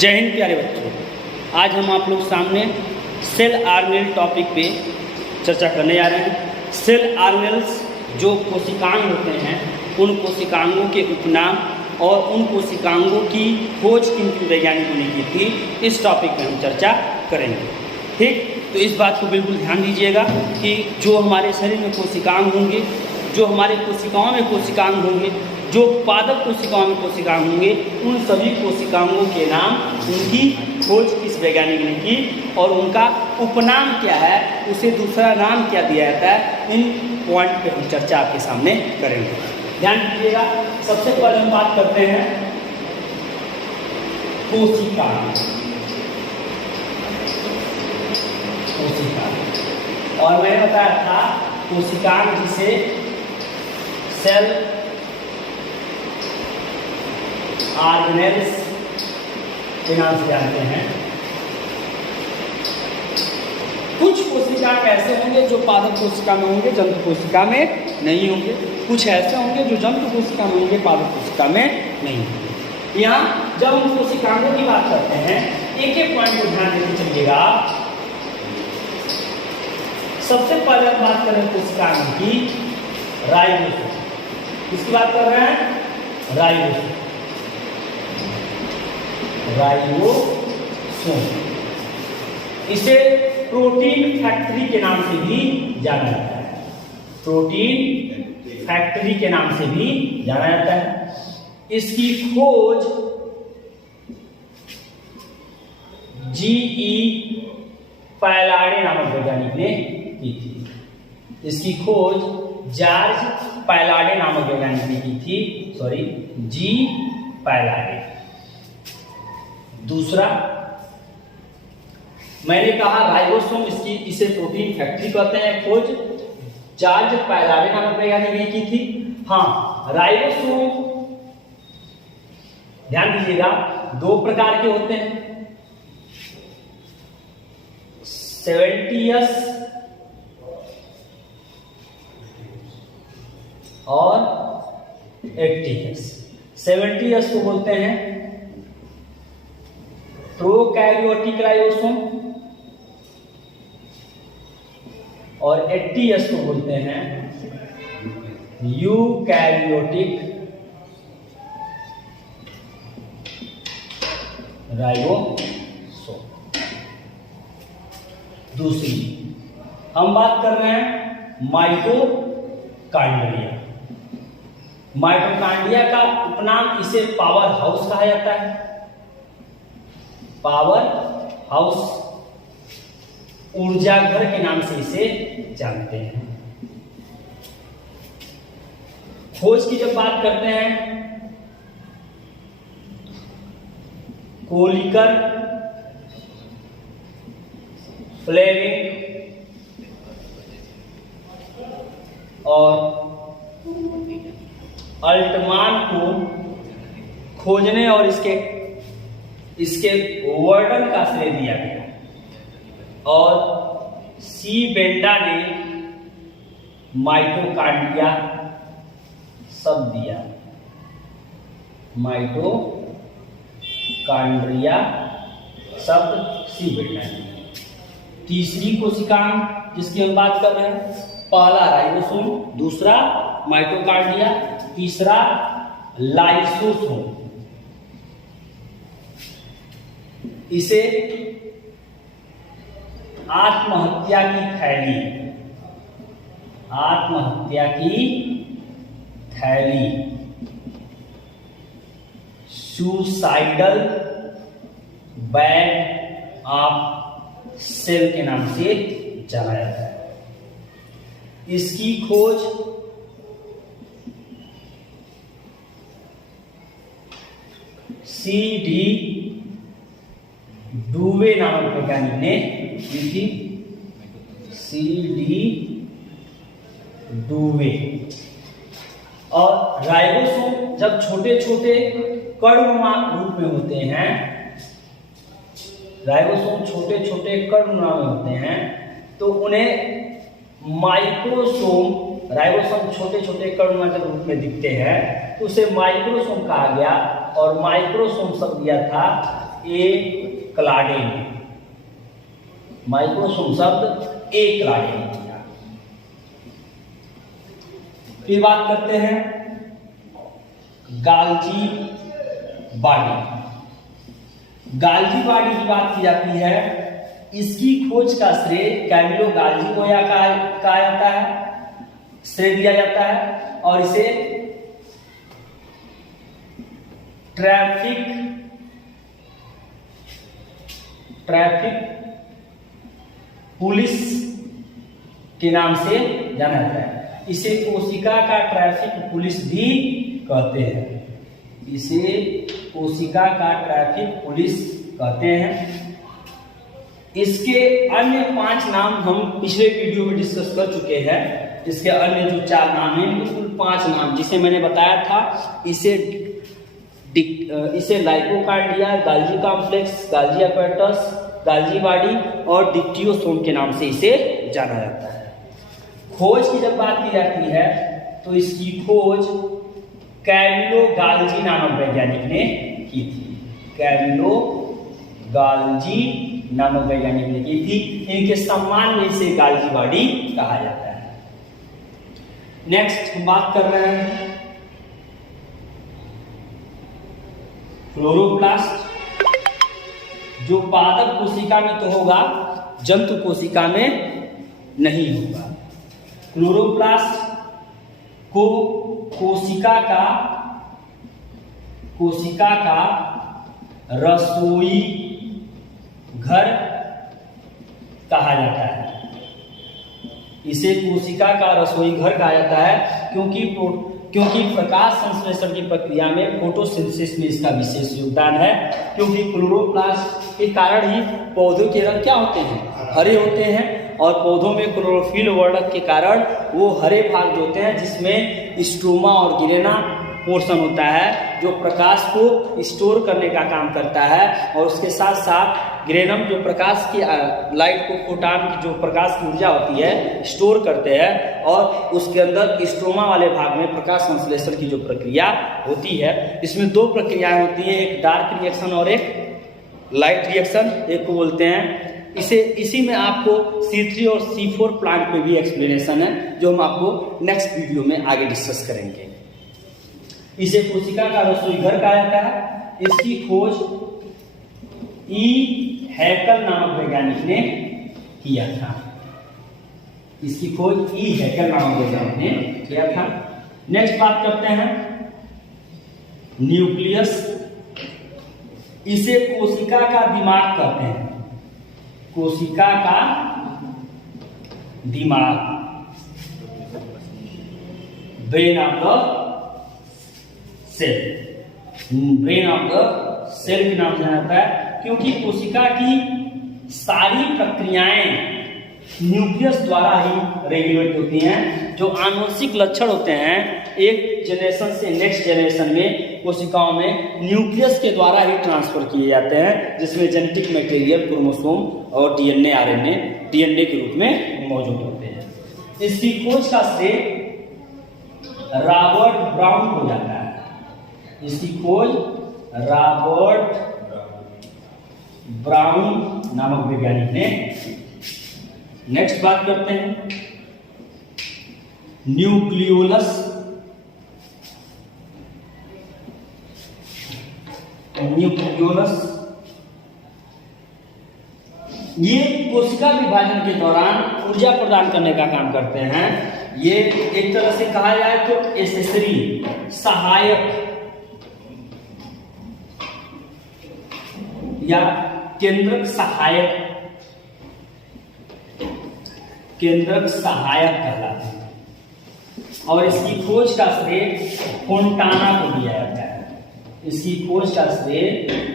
जय हिंद प्यारे बच्चों। आज हम आप लोग सामने सेल ऑर्गेनेल टॉपिक पे चर्चा करने जा रहे हैं। सेल ऑर्गेनेल्स जो कोशिकांग होते हैं, उन कोशिकांगों के उपनाम और उन कोशिकांगों की खोज किन वैज्ञानिकों ने की थी, इस टॉपिक पे हम चर्चा करेंगे। ठीक, तो इस बात को बिल्कुल ध्यान दीजिएगा कि जो हमारे शरीर में कोशिकांग होंगे, जो हमारे कोशिकाओं में कोशिकांग होंगे, जो पादप कोशिकाओं में कोशिकांग होंगे, उन सभी कोशिकांगों के नाम, उनकी खोज किस वैज्ञानिक ने की और उनका उपनाम क्या है, उसे दूसरा नाम क्या दिया जाता है, इन पॉइंट पे हम चर्चा आपके सामने करेंगे। ध्यान दीजिएगा। सबसे पहले हम बात करते हैं कोशिकांग। और मैंने बताया था कोशिकांग जिसे सेल ऑर्गेनेल्स के नाम से जानते हैं। कुछ कोशिकांग ऐसे होंगे जो पादप कोशिका में होंगे, जंतु कोशिका में नहीं होंगे। कुछ ऐसे होंगे जो जंतु कोशिका में होंगे, पादप कोशिका में नहीं होंगे। यहाँ जब हम कोशिकांगों की बात करते हैं, एक एक पॉइंट को ध्यान देते चलिएगा। सबसे पहले हम बात करें कोशिकांग की राइबोसोम। किसकी बात कर रहे हैं? राइबोसोम। राइबोसोम इसे प्रोटीन फैक्ट्री के नाम से भी जाना जाता है। प्रोटीन फैक्ट्री के नाम से भी जाना जाता है। इसकी खोज G.E. पैलाडे नामक वैज्ञानिक ने की थी। इसकी खोज जॉर्ज पैलाडे नामक वैज्ञानिक ने की थी। Sorry, G. पैलाडे। दूसरा, मैंने कहा राइबोसोम, इसे प्रोटीन फैक्ट्री कहते हैं। खोज जॉर्ज पैलाडे नामक वैज्ञानिक ने की थी। हाँ, राइबोसोम ध्यान दीजिएगा, दो प्रकार के होते हैं, 70S और 80S। 70S को बोलते हैं प्रोकैरियोटिक राइबोसोम और 80S को बोलते हैं यूकैरियोटिक राइबोसोम। दूसरी हम बात कर रहे हैं माइटोकॉन्ड्रिया। माइटोकॉन्ड्रिया का उपनाम इसे पावर हाउस कहा जाता है। पावर हाउस, ऊर्जा घर के नाम से इसे जानते हैं। खोज की जब बात करते हैं, कोलिकर, फ्लेमिंग और अल्टमान को खोजने और इसके वर्णन का श्रेय दिया गया और सी बेंडा ने माइटोकॉन्ड्रिया शब्द दिया। माइटोकॉन्ड्रिया शब्द सी बेंडा ने। तीसरी कोशिकांग जिसकी हम बात कर रहे हैं, पहला राइबोसोम, दूसरा माइटोकॉन्ड्रिया, तीसरा लाइसोसोम। इसे आत्महत्या की थैली, सुसाइडल बैग ऑफ सेल के नाम से जाना जाता है। इसकी खोज C.D. डुवे नामक वैज्ञानिक ने की थी। C.D. डुवे। और राइबोसोम जब छोटे छोटे कणुनुमा रूप में होते हैं, राइबोसोम छोटे छोटे कणुनुमा में होते हैं, तो उन्हें माइक्रोसोम, राइबोसोम छोटे छोटे कणुनुमा के रूप में दिखते हैं, तो उसे माइक्रोसोम कहा गया। और माइक्रोसोम शब्द दिया था ए क्लाडेन, माइक्रोसोम शब्द ए क्लाडेन। फिर बात करते हैं गाल्जी बॉडी। गाल्जी बॉडी की बात की जाती है, इसकी खोज का श्रेय कैमिलो गाल्जी को कहा जाता है, श्रेय दिया जाता है, और इसे ट्रैफिक पुलिस के नाम से जाना जाता है। इसे कोशिका का ट्रैफिक पुलिस भी कहते हैं, इसे कोशिका का ट्रैफिक पुलिस कहते हैं। इसके अन्य 5 नाम हम पिछले वीडियो में डिस्कस कर चुके हैं। इसके अन्य जो 4 नाम हैं, कुल 5 नाम जिसे मैंने बताया था, इसे लाइकोकार्डिया, Golgi complex, Golgi apparatus, Golgi body और डिप्टियोसोम के नाम से इसे जाना जाता है। खोज की जब बात की जाती है तो इसकी खोज कैमिलो गाल्जी नामक वैज्ञानिक ने की थी, कैमिलो गाल्जी नामक वैज्ञानिक ने की थी। इनके सम्मान में इसे गाल्जी बॉडी कहा जाता है। नेक्स्ट हम बात कर रहे हैं क्लोरोप्लास्ट, जो पादप कोशिका में तो होगा, जंतु कोशिका में नहीं होगा। क्लोरोप्लास्ट को कोशिका का रसोई घर कहा जाता है। इसे कोशिका का रसोई घर कहा जाता है क्योंकि प्रकाश संश्लेषण की प्रक्रिया में फोटोसिंथेसिस में इसका विशेष योगदान है। क्योंकि क्लोरोप्लास्ट के कारण ही पौधों के रंग क्या होते हैं, हरे होते हैं, और पौधों में क्लोरोफिल वर्णक के कारण वो हरे भाग जो होते हैं, जिसमें स्ट्रोमा और गिरेना पोर्शन होता है, जो प्रकाश को स्टोर करने का काम करता है, और उसके साथ साथ ग्रेनम जो प्रकाश की लाइट को, फोटॉन की जो प्रकाश की ऊर्जा होती है स्टोर करते हैं, और उसके अंदर स्ट्रोमा वाले भाग में प्रकाश संश्लेषण की जो प्रक्रिया होती है, इसमें 2 प्रक्रियाएं होती हैं, एक डार्क रिएक्शन और एक लाइट रिएक्शन, एक को बोलते हैं। इसी में आपको C3 और C4 प्लांट पे भी एक्सप्लेनेशन है, जो हम आपको नेक्स्ट वीडियो में आगे डिस्कस करेंगे। इसे कोशिका का रसोई घर कहा जाता है। इसकी खोज ई हैकल नामक वैज्ञानिक ने किया था। इसकी खोज ई हैकल नामक वैज्ञानिक ने किया था। नेक्स्ट बात करते हैं न्यूक्लियस। इसे कोशिका का दिमाग कहते हैं, कोशिका का दिमाग, brain of the cell, brain of the cell के नाम से जाना जाता है। क्योंकि कोशिका की सारी प्रक्रियाएं न्यूक्लियस द्वारा ही रेगुलेट होती हैं। जो आनुवंशिक लक्षण होते हैं एक जनरेशन से नेक्स्ट जनरेशन में कोशिकाओं में न्यूक्लियस के द्वारा ही ट्रांसफर किए जाते हैं, जिसमें जेनेटिक मटेरियल, क्रोमोसोम और डीएनए, आरएनए डीएनए के रूप में मौजूद होते हैं। इसकी खोज का श्रेय रॉबर्ट ब्राउन को जाता है। इसकी खोज रॉबर्ट ब्राउन नामक वैज्ञानिक ने। नेक्स्ट बात करते हैं न्यूक्लियोलस। न्यूक्लियोलस ये कोशिका विभाजन के दौरान ऊर्जा प्रदान करने का काम करते हैं। ये एक तरह से कहा जाए तो एसेसरी, सहायक या केंद्रक सहायक कहलाते हैं। और इसकी खोज का श्रेय फोंटाना को दिया जाता है। इसकी खोज का श्रेय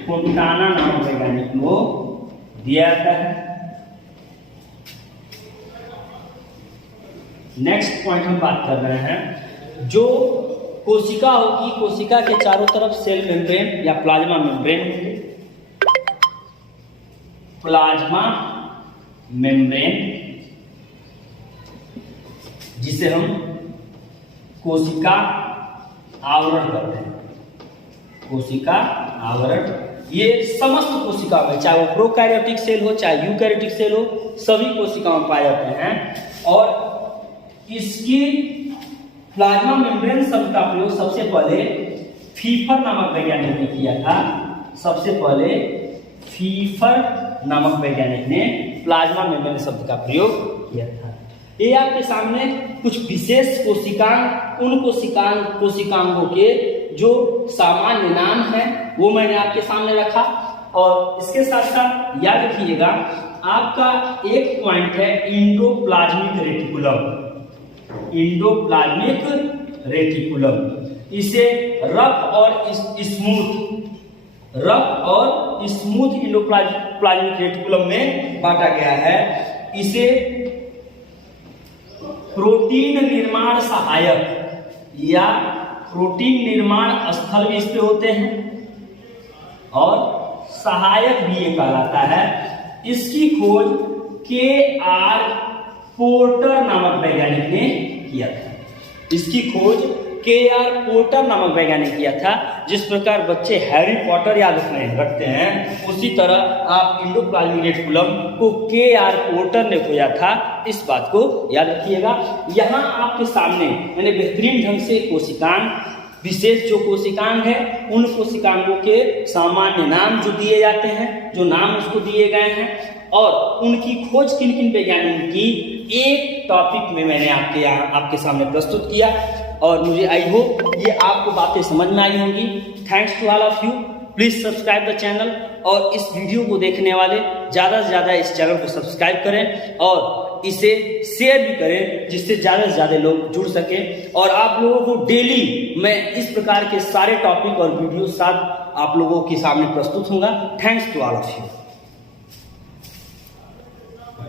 फोंटाना नामक वैज्ञानिक को दिया जाता है। नेक्स्ट पॉइंट हम बात कर रहे हैं, जो कोशिका होगी, कोशिका के चारों तरफ सेल मेम्ब्रेन या प्लाज्मा मेम्ब्रेन होंगे। प्लाज्मा मेम्ब्रेन, जिसे हम कोशिका आवरण कहते हैं, कोशिका आवरण ये समस्त कोशिकाओं में, चाहे वो प्रोकैरियोटिक सेल हो चाहे यूकैरियोटिक सेल हो, सभी कोशिकाओं में पाए जाते हैं। और इसकी प्लाज्मा मेम्ब्रेन शब्द का प्रयोग सबसे पहले फीफर नामक वैज्ञानिक ने किया था। सबसे पहले फीफर नामक वैज्ञानिक ने प्लाज्मा मेम्ब्रेन शब्द का प्रयोग किया था। ये आपके सामने कुछ विशेष कोशिकांग, उन कोशिकांगों के जो सामान्य नाम है वो मैंने आपके सामने रखा। और इसके साथ साथ याद रखिएगा, आपका एक पॉइंट है इंडोप्लाज्मिक रेटिकुलम। इंडोप्लाज्मिक रेटिकुलम, इसे रफ और स्मूथ इंडोप्लाज्मिक रेटिकुलम में बांटा गया है। इसे प्रोटीन निर्माण सहायक या प्रोटीन निर्माण स्थल भी इस पे होते हैं और सहायक भी ये कहलाता है। इसकी खोज K.R. पोर्टर नामक वैज्ञानिक ने किया था। इसकी खोज K.R. पोर्टर नामक वैज्ञानिक किया था। जिस प्रकार बच्चे हैरी पॉटर याद रखते हैं, उसी तरह आप इंडोप्लाज्मिक रेटिकुलम को K.R. पोर्टर ने खोजा था। इस बात को याद रखिएगा। यहाँ आपके सामने मैंने बेहतरीन ढंग से कोशिकांग, विशेष जो कोशिकांग है उन कोशिकांगों के सामान्य नाम जो दिए जाते हैं, जो नाम उसको दिए गए हैं और उनकी खोज किन किन वैज्ञानिकों की एक टॉपिक में मैंने आपके सामने प्रस्तुत किया। और मुझे आई होप ये आपको बातें समझ में आई होंगी। Thanks to all of you. Please subscribe the channel और इस वीडियो को देखने वाले ज़्यादा से ज़्यादा इस चैनल को सब्सक्राइब करें और इसे शेयर भी करें, जिससे ज़्यादा से ज़्यादा लोग जुड़ सकें। और आप लोगों को डेली मैं इस प्रकार के सारे टॉपिक और वीडियो साथ आप लोगों के सामने प्रस्तुत होगा। Thanks to all of you.